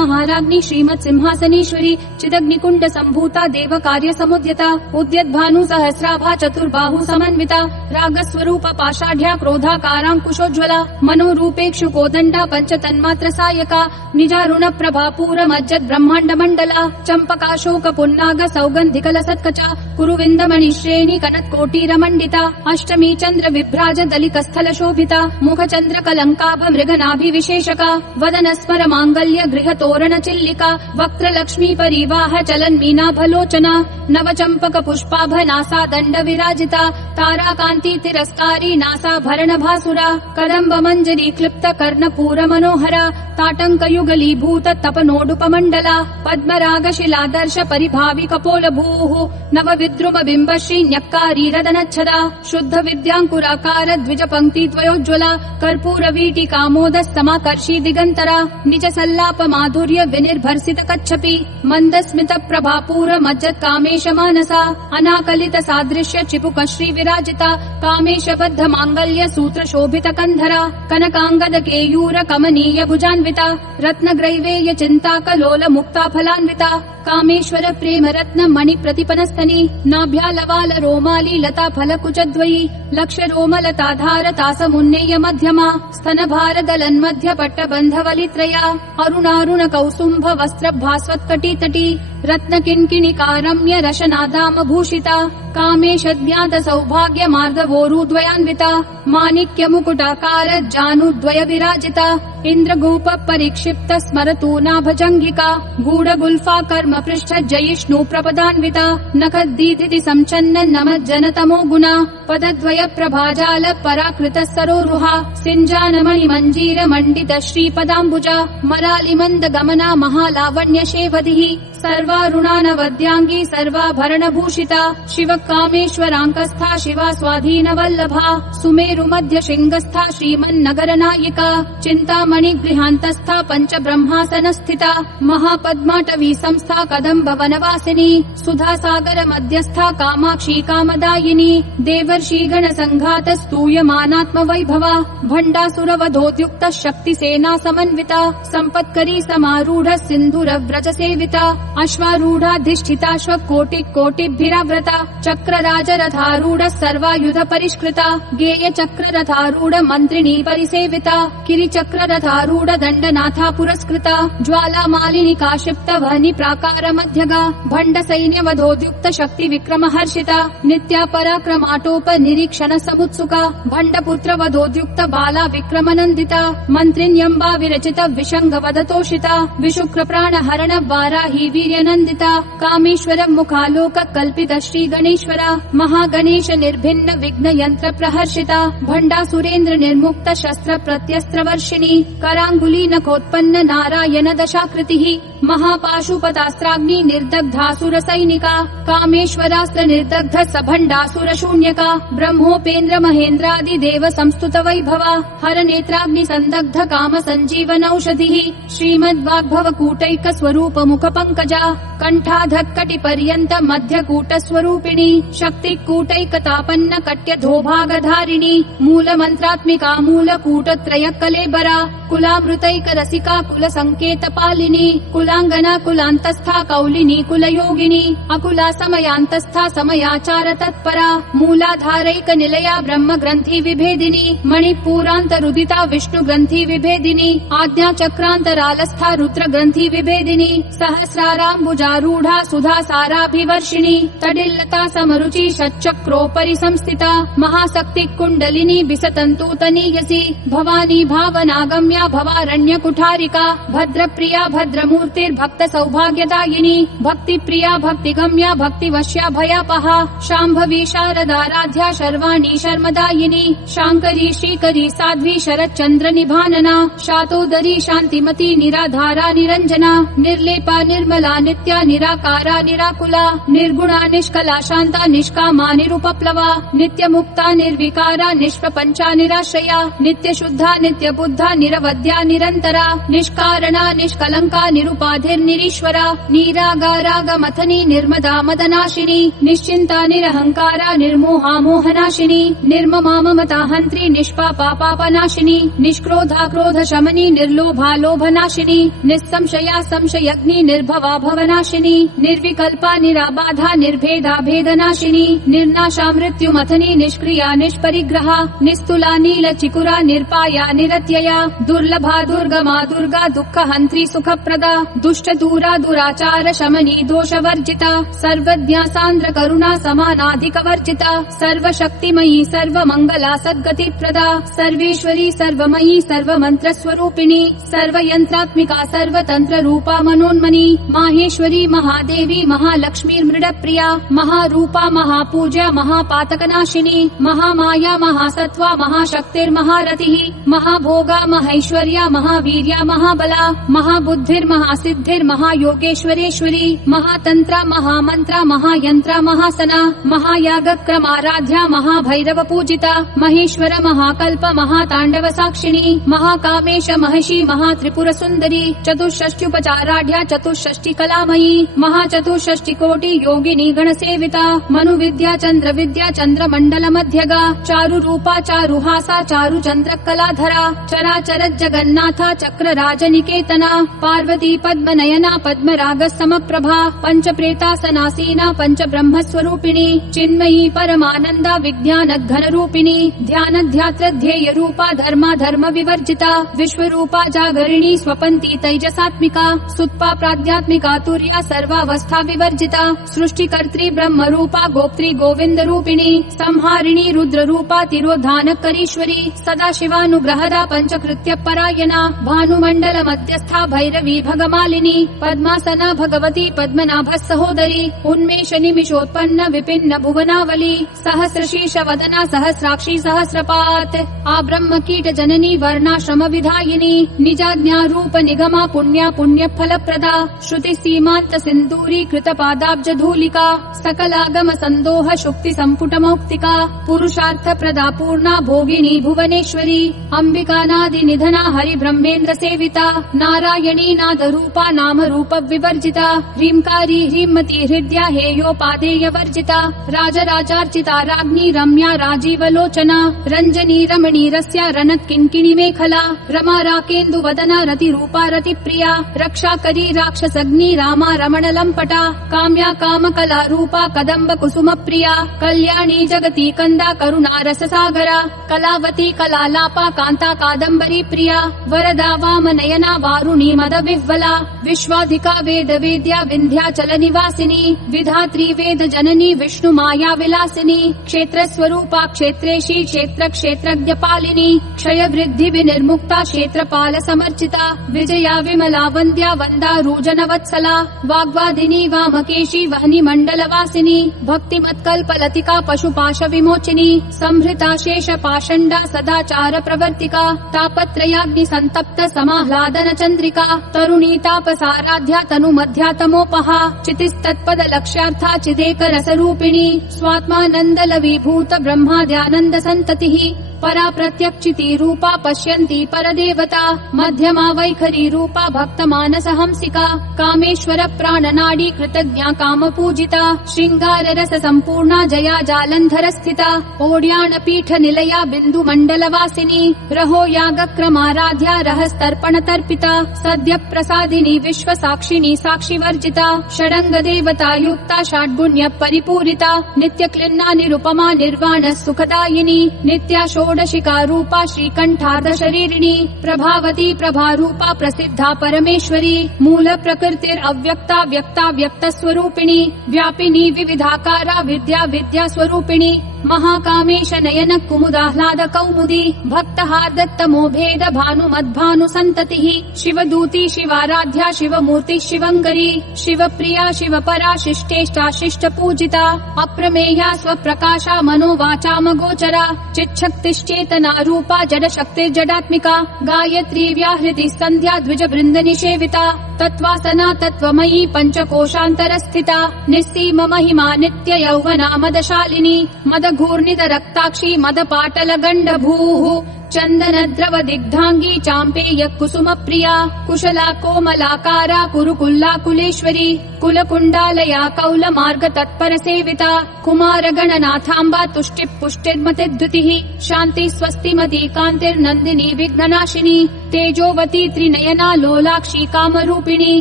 महाराज्ञी श्रीमत् सिंहासनेश्वरी चिदग्निकुण्ड सम्भूता देव कार्य समुद्यता उद्यद्भानु सहस्राभा चतुर्बाहु समन्विता रागस्वरूप पाषाढ्या क्रोधाकाराङ्कुशोज्ज्वला मनोरूपेक्षु कोदण्डा पंच तन्मात्र सायका निजारुण प्रभापूर मज्जद ब्रह्माण्ड मण्डला चम्पकाशोक पुन्नाग सौगन्धिकल सत्कचा कुरुविन्दमणि श्रेणी कनत्कोटीर मण्डिता अष्टमी चन्द्र विभ्राज दलिकस्थल शोभिता मुख चन्द्र कलङ्काभ मृगनाभि विशेषका वदन स्मर माङ्गल्य गृह तोरण चिल्लिका वक्त्र लक्ष्मी परिवाह चलन् मीनाभलोचना नव चम्पक पुष्पाभ नासा दण्ड विराजिता ताराकान्ति तिरस्कारी नासा भरण भासुरा कदम्ब मञ्जरी क्लिप्त कर्णपूर मनोहरा ताटङ्क युगलीभूत तपनोडुपमण्डला पद्मराग शिलादर्श परिभावि कपोल भूः नव विद्रुम बिम्ब श्री न्यक्कारी रदनच्छदा शुद्ध विद्याङ्कुराकार द्विज पङ्क्ति त्वयोज्ज्वला कर्पूर वीटिकामोद समाकर्षि दिगन्तरा निज सल्लाप माधुर्य विनिर्भर्सित कच्छपि मन्द स्मित प्रभापूर मज्जत् कामेश मानसा अनाकलित सादृश्य चिपुक श्री विराजिता कामेश बद्ध माङ्गल्य सूत्र शोभित कन्धरा कनकाङ्गद केयूर कमनीय भुजान्विता रत्नग्रैवेय चिन्ता कलोल मुक्ता फलान्विता कामेश्वर प्रेम रत्न मणि प्रतिपनस्तनी नाभ्यालवाल रोमाली लता फलकुचद्वयी लक्ष रोमलताधार तासमुन्नेय मध्यमा स्तन भार दलन्मध्य पट्टबन्धवलित्रया अरुणारुण कौसुम्भ वस्त्र भास्वत्कटितटी रत्न किङ्किणिकारम्य रशनादाम भूषिता कामेश ज्ञात सौभाग्य मार्दवोरुद्वयान्विता माणिक्य मुकुटाकार जानुद्वय विराजिता इन्द्रगोप परिक्षिप्त स्मरतूना भजङ्गिका गूढ गुल्फा कर्म पृष्ठ जयिष्णु प्रपदान्विता नखद्दीधिति संचन्न नमज्जनतमो गुणा पदद्वय प्रभाजाल पराकृत सरोरुहा सिञ्जानमणि मञ्जीर मण्डित श्रीपदाम्बुजा मरालि मन्द गमना महालावण्य शेवधिः सर्वारुणानवद्याङ्गी सर्वाभरण भूषिता शिव कामेश्वराङ्कस्था शिवा स्वाधीन वल्लभा सुमेरु मध्य शृङ्गस्था श्रीमन्नगर नायिका चिन्तामणि गृहान्तस्था पंच ब्रह्मासन स्थिता महापद्माटवी संस्था कदम्ब वनवासिनी सुधा सागर मध्यस्था कामाक्षी कामदायिनी देवर्षिगण संघात स्तूयमानात्म वैभवा भण्डासुरवधोद्युक्त शक्ति सेना समन्विता सम्पत्करी समारूढ सिन्धुर व्रज सेविता अश्वारूढाधिष्ठिताश्व कोटि कोटिभिराव्रता चक्र राजरथारूढ सर्वायुध परिष्कृता गेय चक्र रथारूढ मन्त्रिणी परिसेविता किरि चक्र रथारूढ दण्डनाथा पुरस्कृता ज्वाला मालिनी काशिप्त वह्नि प्राकार मध्यगा भण्ड सैन्य वधोद्युक्त शक्ति विक्रम हर्षिता नित्या पराक्रमाटोप निरीक्षण समुत्सुका भण्ड पुत्र वधोद्युक्त बाला विक्रमनन्दिता मन्त्रिण्यम्बा विरचित विशङ्ग वदतोषिता विशुक्र प्राण हरण वाराही वीर्यनन्दिता कामेश्वर मुखालोक कल्पित श्री गणेश्वरा महागणेश निर्भिन्न विघ्न यंत्र प्रहर्षिता भण्डा सुरेन्द्र निर्मुक्त शस्त्र प्रत्यस्त्र वर्षिणी कराङ्गुली नखोत्पन्न नारायण दशाकृतिः महापाशुपतास्त्राग्नि निर्दग्धासुर सैनिका कामेश्वरास्त्र निर्दग्ध सभण्डासुर शून्यका ब्रह्मोपेन्द्र महेन्द्रादि देव संस्तुत वैभवा हर नेत्राग्नि संदग्ध काम संजीवनौषधिः श्रीमद्वाग्भव कूटैक स्वरूप मुख पंकजा कंठाधक्कटि पर्यंत मध्य कूट स्वरूपिणी शक्ति कूटैकतापन्न कट्य धोभागधारिणी मूल मंत्रात्मिका मूल कूट त्रय कलेबरा कुलामृतैक रसिका कुल संकेत पालिनी कुलांगना कुलांतस्था कौलिनी कुल योगिनी अकुला समयांतस्था समयाचार तत्परा मूलाधारैक निलया ब्रह्म ग्रंथि विभेदिनी मणिपूरांत रुदिता विष्णु ग्रंथि विभेदिनी आज्ञा चक्रांतरालस्था रुद्र ग्रंथि विभेदिनी सहस्राराम्बुजारूढ़ा सुधा साराभिवर्षिणी तडिल्लता समरुचि षट्चक्रोपरि संस्थिता महाशक्ति कुंडलिनी बिसतन्तूतनीयसी भवानी भावनागम्या भवारण्य कुठारिका भद्र प्रिया भद्रमूर्तिर्भक्त सौभाग्यदायिनी भक्ति प्रिया भक्तिगम्या भक्तिवश्या भयापहा शाम्भवी शारदाराध्या शर्वाणी शर्मदायिनी शांकरी श्रीकरी साध्वी शरच्चंद्र निभानना शातोदरी शांतिमती निराधारा निरंजना निर्लेपा निर्मला नित्या निराकारा निराकुला निर्गुणा निष्कला शांता निष्कामा निरुपप्लवा नित्य मुक्ता निर्विकारा निष्प्रपंचा निराश्रया नित्य शुद्धा नित्य बुद्धा निरवध्या निरंतरा निष्कारणा निष्कलंका निरुपा निरुपाधिर्निरीश्वरा निरागारागमथनी निर्मदा मदनाशिनी निश्चिन्ता निरहंकारा निर्मोहा मोहनाशिनी निर्ममा ममता हन्त्री निष्पापा पापनाशिनी निष्क्रोधा क्रोध शमनी निर्लोभा लोभनाशिनी निस्संशया संशयग्नि निर्भवा भवनाशिनी निर्विकल्पा निराबाधा निर्भेदा भेदनाशिनी निर्नाशा मृत्युमथनी निष्क्रिया निष्परिग्रहा निस्तुला नीलचिकुरा निर्पाया निरत्यया दुर्लभा दुर्गमा दुर्गा दुःखहन्त्री सुखप्रदा दुष्टदूरा दुराचार शमनी दोषवर्जिता सर्वज्ञा सान्द्र करुणा समानाधिकवर्जिता सर्वशक्तिमयी सर्वमङ्गला सद्गतिप्रदा सर्वेश्वरी सर्वमयी सर्वमन्त्रस्वरूपिणी सर्वयन्त्रात्मिका सर्वतन्त्ररूपा मनोन्मनी माहेश्वरी महादेवी महालक्ष्मीर्मृडप्रिया महारूपा महापूज्या महापातकनाशिनी महामाया महासत्त्वा महाशक्तिर्महारतिः महाभोगा महैश्वर्या महावीर्या महाबला महाबुद्धिर्महासिद्धिर्महायोगेश्वरेश्वरी महातन्त्रा महामन्त्रा महायन्त्रा महासना महायागक्रमाराध्या महाभैरवपूजिता महेश्वर महाकल्प महाताण्डव साक्षिणी महाकामेश महर्षि महात्रिपुरसुन्दरी चतुष्षष्ट्युपचाराढ्या चतुष्षष्टि कलामयी महाचतुष्षष्टिकोटि योगिनी गणसेविता मनुविद्या चन्द्रविद्या चन्द्रमण्डलमध्यगा चारुरूपा चारुहासा चारुचन्द्रकलाधरा चराचर जगन्नाथा चक्रराजनिकेतना पार्वती पद्मनयना पद्मरागसमप्रभा पञ्चप्रेतासनासीना पञ्चब्रह्मस्वरूपिणी चिन्मयी परमानन्दा विज्ञानघनरूपिणी ध्यानध्यात्रध्येयरूपा धर्मा धर्म विवर्जिता विश्वरूपा जागरिणी स्वपन्ती तैजसात्मिका सुत्पा प्राध्यात्मिका तुर्या सर्वावस्था विवर्जिता सृष्टिकर्त्री ब्रह्मरूपा गोप्त्री गोविन्दरूपिणी संहारिणी रुद्ररूपा तिरोधानकरीश्वरी सदाशिवानुग्रहदा पञ्चकृत्य परायणा भानुमण्डल मध्यस्था भैरवी भगमालिनी पद्मासना भगवती पद्मनाभ सहोदरी उन्मेष निमिषोत्पन्न विपिन्न भुवनावली सहस्रशीर्ष वदना सहस्राक्षी सहस्रपात आब्रह्म कीट जननी वर्णाश्रम विधायिनी निजाज्ञारूप निगमा पुण्या पुण्य फलप्रदा श्रुति सीमांत सिंदूरी कृत पादाब्ज धूलिका सकलागम संदोह शुक्ति संपुट मौक्तिका पुरुषार्थ प्रदा पूर्णा भोगिनी भुवनेश्वरी अंबिका नादि निधना हरि ब्रह्मेन्द्र सेविता नारायणी नाद रूपा नाम रूप विवर्जिता ह्रींकारी ह्रीमती हृदया हेयोपादेय वर्जिता राजराजार्चिता राज्ञी रम्या राजीवलोचना रंजनी रमणी रस्या रनत किंकिणी मेखला रमा राकेन्दु वदना रति रूपा रति प्रिया रक्षाकरी राक्षसग्नि रामा रमण लंपटा काम्या काम कला रूपा कदम्ब कुसुम प्रिया कल्याणी जगती कंदा करुणा रस सागरा कलावती कलालापा कांता कादम्बरी प्रिया वरदा वाम नयना वारुणी मद विह्वला विश्वाधिका वेद वेद्या विंध्याचल निवासिनी विधात्री वेद जननी विष्णु माया विलासिनी क्षेत्र स्वरूपा क्षेत्रेशी क्षेत्र क्षेत्रज्ञ पालिनी क्षय वृद्धि विनिर्मुक्ता क्षेत्रपाल समर्चिता विजया विमला वन्द्या वंदा रूजन वत्सला वाग्वादिनी वामकेशी वहनी मंडल वासिनी भक्तिमत्कल्प लतिका पशुपाश विमोचिनी संहृता शेष पाषण्डा सदाचार प्रवर्तिका तापत्रयाग्नि संतप्त समाह्लादन चंद्रिका तरुणी तापसाराध्या तनु मध्यातमोपहा चितिस्तत्पद लक्ष्यार्था चिदेक रसरूपिणी स्वात्मानंद लवीभूत ब्रह्माद्यानंद संततिः परा प्रत्यक्षिती रूपा पश्यन्ती परदेवता मध्यमा वैखरी रूपा भक्त मानस हंसिका कामेश्वर प्राणनाडी कृतज्ञा काम पूजिता श्रृंगार रस संपूर्णा जया जालंधर स्थिता ओड्यान पीठ निलया बिंदु मंडल वासिनी रहो याग क्रमाराध्या रहस्तर्पण तर्पिता सद्य प्रसादिनी विश्व साक्षिणी साक्षी वर्जिता षडंग देवता युक्ता षड्गुण्य परिपूरिता नित्य क्लिन्ना निरुपमा निर्वाण सुखदायिनी नित्या षोडशिका रूपा श्रीकंठार्ध शरीरिणी प्रभावती प्रभारूपा प्रसिद्धा परमेश्वरी मूल प्रकृतिरव्यक्ता व्यक्ता व्यक्त स्वरूपिणी व्यापिनी विविधाकारा विद्या विद्या स्वरूपिणी महाकामेश नयन कुमुदाह्लाद कौमुदी भक्तहा दत्तमो भेद भानुमद्भानु संततिः शिवदूती शिवाराध्या शिवमूर्ति शिवंगरी शिवप्रिया शिवपरा शिष्टेष्टा शिष्ट पूजिता अप्रमेया स्वप्रकाशा मनोवाचामगोचरा चिच्छक्तिश्चेतना रूपा जड शक्तिर्जडात्मिका गायत्री व्याहृति संध्या द्विज वृंद निषेविता तत्वासना तत्वमयी पंचकोशांतर स्थिता निस्सीम महिमा नित्य यौवना मदशालिनी मदघूर्णित रक्ताक्षी मदपाटल गंड भूः चन्दनद्रव दिग्धाङ्गी चाम्पेय कुसुम प्रिया कुशला कोमलाकारा कुरुकुल्ला कुलेश्वरी कुलकुण्डालया कौल मार्ग तत्पर सेविता कुमार गणनाथाम्बा तुष्टि पुष्टिर्मतिद्युतिः शान्ति स्वस्तिमती कान्तिर्नन्दिनी विघ्ननाशिनी तेजोवती त्रिनयना लोलाक्षी कामरूपिणी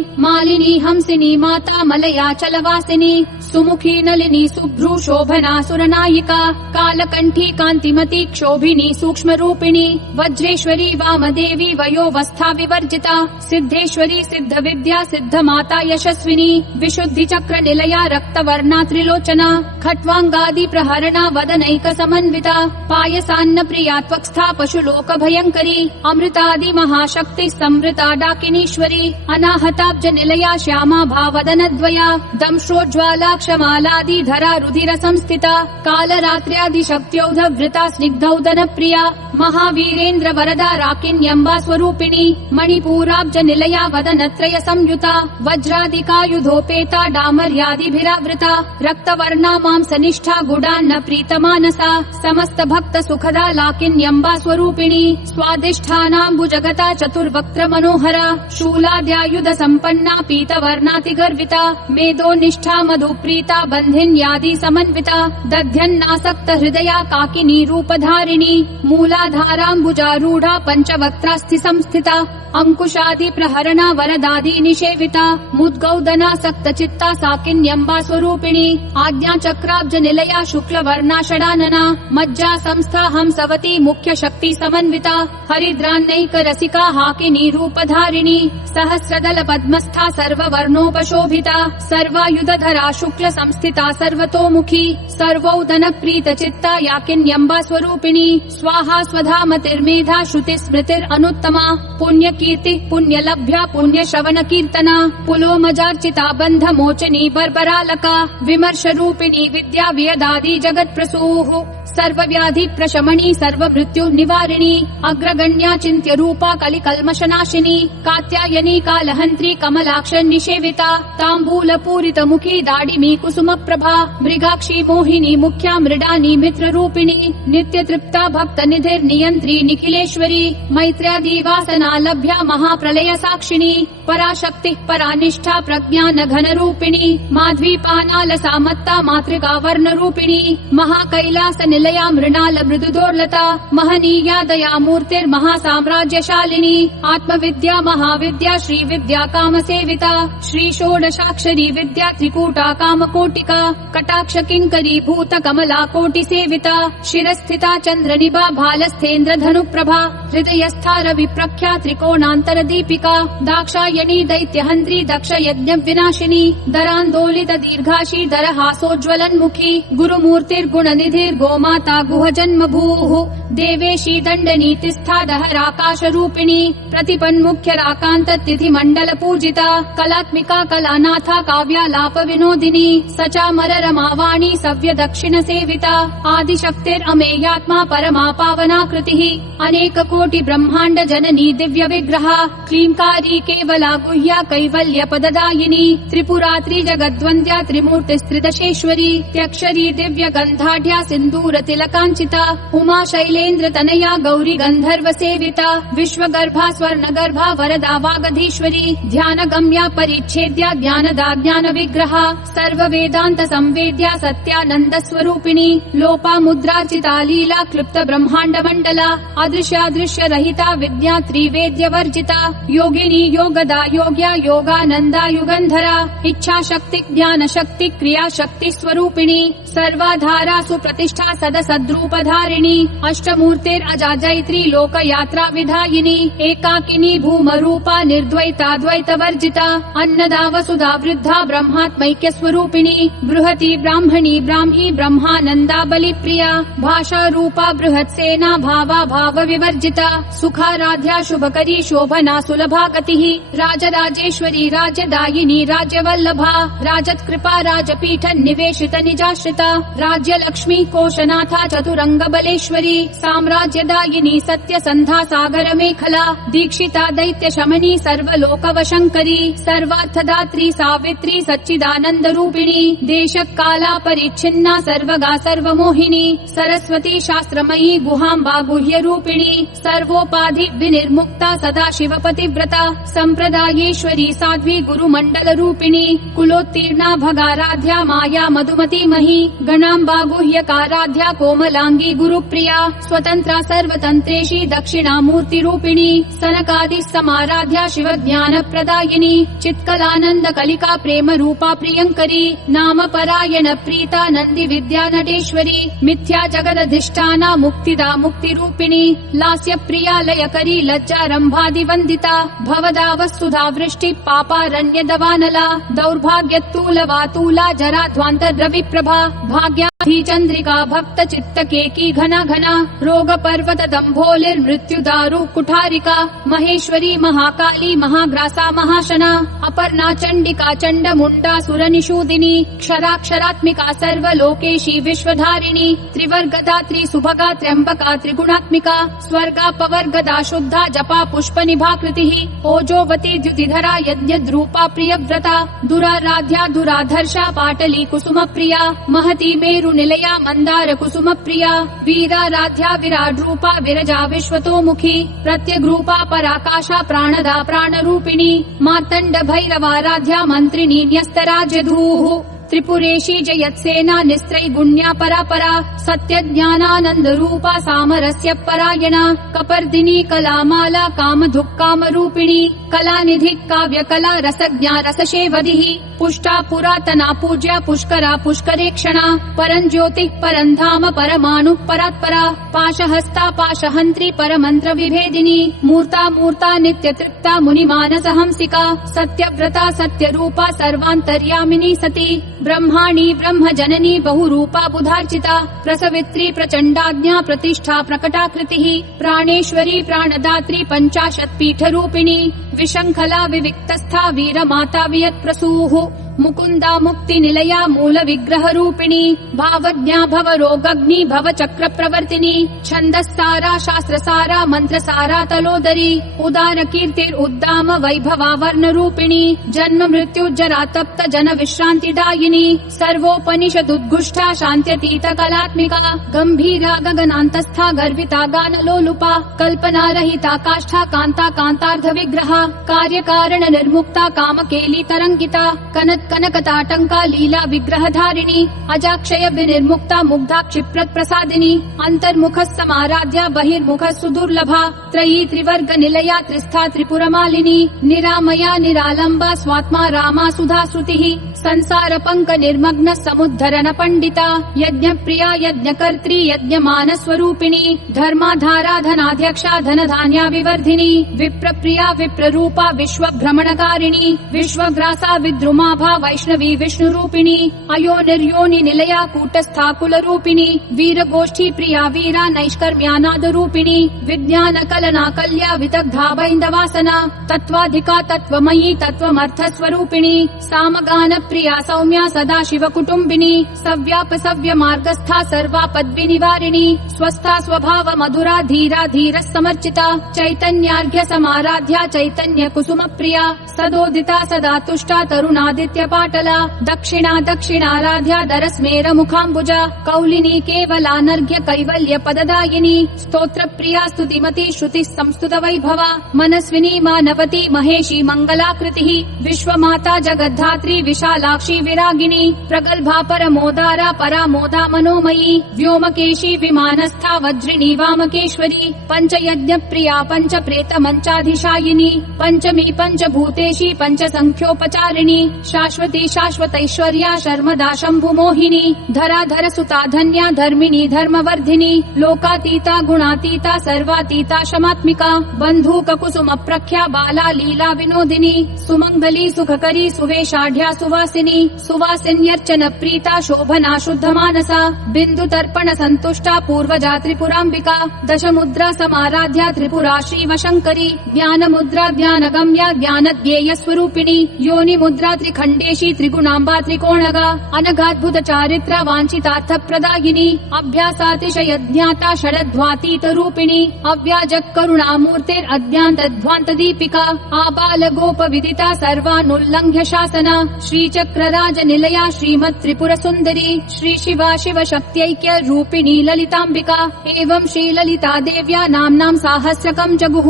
मालिनी हंसिनी माता मलया चलवासिनी सुमुखी नलिनी सुभ्रू शोभना सुरनायिका कालकण्ठी कान्तिमती क्षोभिनी सूक्ष्मरूपिणी वज्रेश्वरी वामदेवी वयोवस्था विवर्जिता सिद्धेश्वरी सिद्ध विद्या सिद्ध माता यशस्विनी विशुद्धि चक्र निलया रक्तवर्णा त्रिलोचना खट्वाङ्गादि प्रहरणा वदनैक समन्विता पायसान्न प्रिया त्वक्स्था पशुलोक भयङ्करी अमृतादि महाशक्ति संवृता डाकिनीश्वरी अनाहताब्ज निलया श्यामा भावदनद्वया दंश्रोज्ज्वाला क्षमालादि धरा रुधिर संस्थिता कालरात्र्यादि शक्त्योधवृता स्निग्धौदन प्रिया महावीरेन्द्र वरदा राकिन्यम्बा स्वरूपिणी मणिपूराब्ज निलया वदनत्रय संयुता वज्रादिकायुधोपेता डामर्यादिभिरावृता रक्तवर्णा मांसनिष्ठा गुडान्न प्रीतमानसा समस्त भक्त सुखदा लाकिन्यम्बा स्वरूपिणी स्वादिष्ठानाम्बुजगता चतुर्वक्त्र मनोहरा शूलाद्यायुध संपन्ना पीतवर्णातिगर्विता मेदोनिष्ठा मधुप्रीता बन्धिन्यादि समन्विता दध्यन्नासक्त हृदया काकिनी रूपधारिणी मूलाधाराम्बुजारूढा पञ्चवक्त्रास्थि संस्थिता अंकुशादि प्रहरणा वरदादि निषेविता मुद्गौदनासक्त चित्ता साकिन्यम्बा स्वरूपिणी आज्ञा चक्राब्ज निलया शुक्ल वर्णा षडानना मज्जा संस्था हंसवती मुख्य शक्ति समन्विता हरिद्रान्नैक रसिका हाकिनी रूपधारिणी सहस्रदल पद्मस्था सर्ववर्णोपशोभिता सर्वायुधधरा शुक्ल संस्थिता सर्वतोमुखी सर्वौदन प्रीत चित्ता याकिन्यम्बा स्वरूपिणी स्वाहा स्वधा मतिर्मेधा श्रुति स्मृतिरनुत्तमा पुण्य कीर्ति पुण्यलभ्या पुण्य श्रवण कीर्तना पुलोमजार्चिता बंध मोचनी बर्बरालका विमर्श रूपिणी विद्या वियदादि जगत प्रसूः सर्वव्याधि प्रशमनी सर्व मृत्यु निवारिणी अग्रगण्या चिन्त्य रूपा कलिकल्मषनाशिनी कात्यायनी कालहन्त्री कमलाक्ष निषेविता ताम्बूल पूरित मुखी दाडिमी कुसुम प्रभा मृगाक्षी मोहिनी मुख्या मृडानी मित्र रूपिणी नित्य तृप्ता भक्त निधिर्नियन्त्री निखिलेश्वरी मैत्र्यादि वासना लभ्या महाप्रलय साक्षिणी पराशक्ति परानिष्ठा प्रज्ञान घन रूपिणी माध्वीपानालसा मत्ता मातृका वर्ण रूपिणी महाकैलास निलया मृणाल मृदुदोर्लता महनीया दया मूर्तिर्महासाम्राज्यशालिनी आत्मविद्या महाविद्या श्री विद्या काम सेविता श्री षोडशाक्षरी विद्या त्रिकूटा कामकोटिका कटाक्ष किंकरी भूत कमला कोटि सेविता शिरस्थिता चंद्रनिभा भालस्थेन्द्र धनुप्रभा हृदयस्था रवि प्रख्या त्रिकोणांतर दीपिका दाक्षायणी दैत्यहन्त्री दक्ष यज्ञ विनाशिनी दरान्दोलित दीर्घाशी दरहासोज्ज्वलन्मुखी गुरुमूर्तिर्गुणनिधिर्गोमाता गुह जन्म भूः देवेशी दण्डनीतिस्था दहराकाश रूपिणी प्रतिपन्मुख्य राकान्त तिथि मंडल पूजिता कलात्मिका कलानाथा काव्यालाप विनोदिनी सचामर रमावाणी सव्य दक्षिण सेविता आदिशक्तिरमेयात्मा परमा पावना कृतिः अनेक कोटि ब्रह्मांड जननी दिव्य विग्रहा क्लींकारी केवला गुह्या कैवल्य पददायिनी त्रिपुरा त्रिजगद्वन्द्या त्रिमूर्तिस्त्रिदशेश्वरी त्यक्षरी दिव्य गन्धाढ्या सिन्दूर तिलकाञ्चिता उमा शैलेन्द्र तनया गौरी गन्धर्व सेविता विश्वगर्भा स्वर्णगर्भा वरदा वागधीश्वरी ध्यान गम्या परिच्छेद्या ज्ञानदा ज्ञान विग्रहा सर्व वेदांत संवेद्या सत्यानंद स्वरूपिणी लोपा मुद्राचिता लीला क्लुप्त ब्रह्मांड मंडला अदृश्यादृश्य रहिता विद्या त्रिवेद्य वर्जिता योगिनी योगदा योग्या योगानंदा युगंधरा इच्छा शक्ति ज्ञान शक्ति क्रिया शक्ति स्वरूपिणी सर्वाधारा सुप्रतिष्ठा सदसद्रूप धारिणी अष्टमूर्तिरजा जैत्री लोक यात्रा विधायिनी एकाकिनी भूम रूपा निर्द्वैता द्वैत वर्जिता अन्नदा वसुधा वृद्धा ब्रह्मात्मैक्य स्वरूपिणी बृहती ब्राह्मणी ब्राह्मी ब्रह्मानंदा बलि प्रिया भाषा रूपा बृहत् सेना भावा भाव विवर्जिता सुखाराध्या शुभकरी शोभना सुलभा गतिः राजराजेश्वरी राज्यदायिनी राज्यवल्लभा राजत्कृपा राजपीठ निवेशित निजाश्रिता राज्य लक्ष्मी कोशनाथा चतुरंग बलेश्वरी साम्राज्यदायिनी सत्य संधा सागर मेखला दीक्षिता दैत्य शमनी सर्वलोकवशंकरी सर्वार्थदात्री सावित्री सच्चिदानंद रूपिणी देश काला परिच्छिन्ना सर्वगा सर्वमोहिनी सरस्वती शास्त्रमयी गुहाम्ब गणाम्बा गुह्य रूपिणी सर्वोपाधि विनिर्मुक्ता सदा शिवपतिव्रता संप्रदायेश्वरी साध्वी गुरुमण्डल रूपिणी कुलोत्तीर्णा भगाराध्या माया मधुमती मही गणाम्बा गुह्यकाराध्या कोमलांगी गुरुप्रिया स्वतंत्रा सर्वतंत्रेशी दक्षिणामूर्ति रूपिणी सनकादि समाराध्या शिव ज्ञान प्रदायिनी चित्कलानंद कलिका प्रेम रूपा प्रियंकरी नाम परायण प्रीता नंदी विद्या नटेश्वरी मिथ्या जगदधिष्ठाना मुक्तिदा मुक्ति रूपिणी लास्य प्रिया लयकरी लज्जारंभादि वंदिता भवदा वस्तुधा वृष्टि पापारण्य दवानला दौर्भाग्यतूल वातूला जरा ध्वांतर रवि प्रभा भाग्या चंद्रिका भक्त चित्त केकी घना घना रोग पर्वत दंभोलिर्मृत्यु दारु कुठारिका महेश्वरी महाकाली महाग्रासा महाशना अपर्णा चंडिका चंड मुंडा सुर निषूदिनी क्षराक्षरात्मिका सर्वलोकेशी विश्वधारिणी त्रिवर्गदा त्रिसुभगा त्र्यंबका त्रिगुणात्मिका स्वर्गा पवर्गदा शुद्धा जपा पुष्प निभाकृतिः ओजोवती द्युतिधरा यज्ञद्रूपा प्रियव्रता दुराराध्या दुराधर्षा पाटली कुसुम प्रिया महती मेरु निलया मंदार कुसुम प्रिया वीराराध्या विराट रूपा विरजा विश्वतोमुखी प्रत्यग्रूपा पराकाशा प्राणदा प्राण रूपिणी मार्तंड भैरवाराध्या मंत्रिणी न्यस्तराजधूः त्रिपुरेशी जयत्सेना निस्त्रैगुण्या परापरा सत्य ज्ञानानंद रूपा सामरस्य परायणा कपर्दिनी कलामाला कामधुक् काम रूपिणी कलानिधि काव्य कला रसज्ञा रसशेवधिः पुष्टा पुरातना पूज्या पुष्करा पुष्करेक्षणा परञ्ज्योतिः परन्धाम परमाणु परात्परा पाशहस्ता पाशहन्त्री परमन्त्र विभेदिनी मूर्ता मूर्ता नित्य तृप्ता मुनिमानस हंसिका सत्यव्रता सत्यरूपा सर्वान्तर्यामिनी सती ब्रह्माणी ब्रह्म जननी बहुरूपा बुधार्चिता प्रसवित्री प्रचंडाज्ञा प्रतिष्ठा प्रकटाकृतिः प्राणेश्वरी प्राणदात्री पंचाशत् पीठ रूपिणी विशंखला विविक्तस्था वीरमाता वियत्प्रसूः मुकुंदा मुक्ति निलया मूल विग्रह रूपिणी भावज्ञा भव रोगग्नि भव चक्र प्रवर्तिनी छंदस्सारा शास्त्रसारा मंत्रसारा तलोदरी उदार कीर्तिर उद्दाम वैभवा वर्ण रूपिणी जन्म मृत्यु जरा तप्त जन विश्रांतिदायिनी सर्वोपनिषदुद्घुष्टा शान्त्यतीत कलात्मिका गंभीरा गगनान्तस्था गर्विता गानलोलुपा कल्पना रहिता काष्ठा कांता कांतार्ध विग्रहा कार्यकारण निर्मुक्ता कामकेली तरंगिता कनत कनकताटंका लीला विग्रहधारिणी अजाक्षय विनिर्मुक्ता मुग्धा क्षिप्रत प्रसादिनी अंतर्मुख समाराध्या बहिर्मुख सुदुर्लभा त्रयी त्रिवर्ग निलया त्रिस्था त्रिपुरमालिनी निरामया निरालंबा स्वात्मा रामा सुधा श्रुतिः संसार पंक निर्मग्न समुद्धरण पंडिता यज्ञ प्रिया यज्ञकर्त्री यज्ञमान स्वरूपिणी धर्माधारा धनाध्यक्षा धन धान्या विवर्धिनी विप्र प्रिया विप्र रूपा विश्व भ्रमणकारिणी विश्वग्रासा विद्रुमाभा वैष्णवी विष्णु रूपिणी अयो निर्योनि निलया कूटस्था कुल रूपिणी वीर गोष्ठी प्रिया वीरा नैष्कर्म्यानाद रूपिणी विज्ञान कलना कल्या विदग्धा बैन्दवासना तत्वाधिका तत्वमयी तत्वमर्थ स्वरूपिणी सामगान प्रिया सौम्या सदा शिव कुटुम्बिनी सव्याप सव्य मार्गस्था सर्वा पद्वी निवारिणी स्वस्था स्वभाव मधुरा धीरा धीर समर्चिता चैतन्यार्घ्य समाराध्या चैतन्य कुसुम प्रिया सदोदिता सदा तुष्टा तरुणादित्य पाटला दक्षिणा दक्षिणाराध्या दरस्मेर मुखाम्बुजा कौलिनी केवलानर्घ्य कैवल्य पददायिनी स्तोत्र प्रिया स्तुतिमती श्रुति संस्तुत वैभवा मनस्विनी मानवती महेशी मंगलाकृतिः विश्वमाता जगद्धात्री विशालाक्षी विरागिनी प्रगल्भा परमोदारा परामोदा मनोमयी व्योमकेशी विमानस्था वज्रिणी वामकेश्वरी पंचयज्ञ प्रिया पंच प्रेत मंचाधिशायिनी पंचमी पंचभूतेशी पंच संख्योपचारिणी शाश्वती शाश्वतैश्वर्या शर्मदा शंभु मोहिनी धराधर सुता धन्या धर्मिणी धर्मवर्धिनी लोकातीता गुणातीता सर्वातीता शमात्मिका बंधूक कुसुम प्रख्या बाला लीला विनोदिनी सुमंगली सुखकरी सुवेशाढ्या सुवासिनी सुवासिन्यर्चन प्रीता शोभना शुद्ध मानसा बिंदु तर्पण संतुष्टा पूर्वजा त्रिपुरांबिका दश मुद्रा समाराध्या त्रिपुरा श्रीवशंकरी ज्ञान मुद्रा ज्ञान गम्या ज्ञान ज्ञेय स्वरूपिणी योनि मुद्रा त्रिखंड खण्डेशी त्रिगुणाम्बा त्रिकोणगा अनघाद्भुत चारित्र वाञ्छितार्थ प्रदायिनी अभ्यासातिशयज्ञाता शरद्ध्वातीत रूपिणी अव्याजक करुणामूर्तेरद्यान्तध्वान्त दीपिका आबाल गोप विदिता सर्वानुल्लङ्घ्य शासना श्रीचक्रराज निलया श्रीमत् त्रिपुर सुन्दरी श्री शिवा शिव शक्त्यैक्य रूपिणी ललिताम्बिका एवं श्रीललिता देव्या नाम्नां साहस्रकं जगुः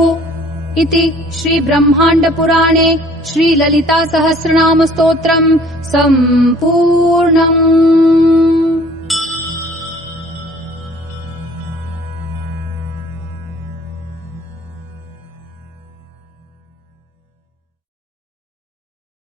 इति श्री ब्रह्माण्ड पुराणे श्रीललिता सहस्रनाम स्तोत्रम् सम्पूर्णम्।